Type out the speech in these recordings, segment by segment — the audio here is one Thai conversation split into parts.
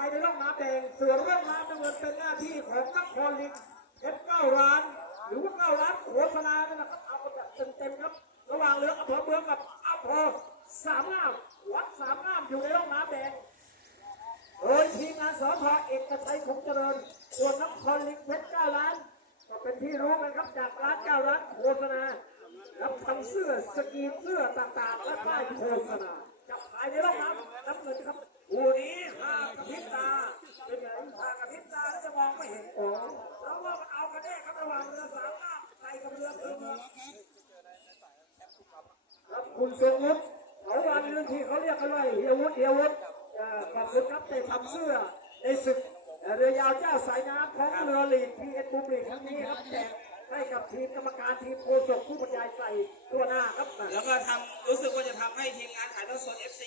ายในร่องน้ำแดงส่วนร่องน้ำน้ำเงินเป็นหน้าที่ของนครลิงเพชรเก้าล้าน หรือว่าเก้าล้านโฆษณาเนี่ยนะครับเอาแบบเต็มๆครับ ระหว่างเรืออำเภอเมืองกับอำเภอสามงามวัดสามงามอยู่ในร่องน้ำแดงโดยทีมงานสพเอกชัยคงเจริญส่วนนครลิงเพชรเก้าล้านก็เป็นที่รู้กันครับจากร้านเก้าร้านโฆษณารับทำเสื้อสกรีนเสื้อต่างๆและป้ายโฆษณา ครับคุณทรงวุฒิเขาวันนึงที่เขาเรียกกันว่าเฮียวุฒิเฮียวุฒิเอ่อขอบคุณครับได้ทำเสื้อในศึกเรือยาวเจ้าสายน้ำของเรือลีกพีเอ็นบุรีครั้งนี้ครับแจกให้กับทีมกรรมการทีมโฆษกผู้บรรยายใส่ตัวหน้าครับแล้วก็ทำรู้สึกว่าจะทำให้ทีมงานถ่ายทอดสด FC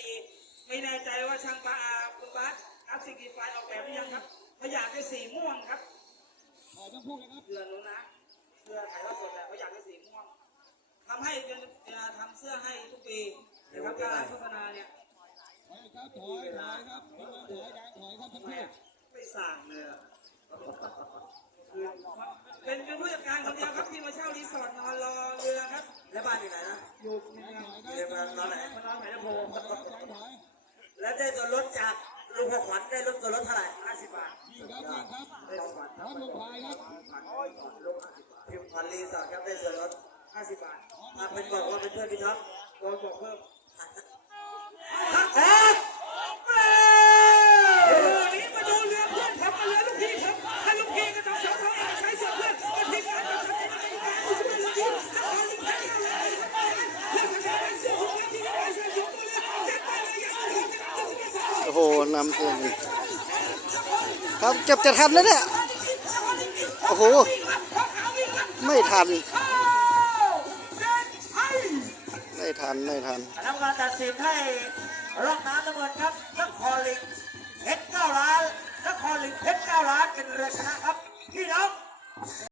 ไม่แน่ใจว่าช่างปลาอาคุณบัสอัพสิกิไฟออกแบบหรือยังครับเขาอยากได้สีม่วงครับขอต้องพูดนะครับเรือนู้นนะ ทำให้เป็นเอ่อทำเสื้อให้ทุกปีนะครับการโฆษณาเนี่ยถอยครับถอยถอยครับทีมงานถอยการถอยครับท่านแม่ผู้ไม่สั่งเลยอะคือเป็นเป็นผู้จัดการคนเดียวครับที่มาเช่ารีสอร์ทนอนรอเรือครับ แล้วบ้านอยู่ไหนนะอยู่ในเมืองเรียนมาตอนไหนมานอนไหนนะโพถอยถอยแล้วได้ส่วนลดจากลุงพอขวัญได้ลดส่วนลดเท่าไหร่ห้าสิบบาทยิงครับยิงครับพร้อมลงพายครับพิมพ์พันรีสอร์ทครับได้ส่วนลด ห้าสิบบาทมาเป็นบอกว่าเป็นเพื่อนพี่ท็อปโดนบอกเพิ่มเอ๊ะเรือนี้มาดูเรือเพื่อนผมกับเรือลูกพี่ผมถ้ลูกพี่ก็ต้องสาวทองเอกใช้เสื้อเพื่อนก็ทีมงานก็ทำให้ได้อุสมันลูกทีมนครลิงแพ้เลยแล้วสังเกตเป็นเสื้อของทีมงานเสื้อสูงตัวเลยเจ็บไปเลยอย่างนี้โอ้โหนำตัวอยู่ครับเก็บจะทันแล้วเนี่ยโอ้โห ไม่ทัน ไม่ทันคณะกรรมการตัดสินให้ร่องน้ำน้ำเงินครับนครลิงเพชรเก้าล้านนครลิงเพชรเก้าล้านเป็นเรือชนะครับพี่น้อง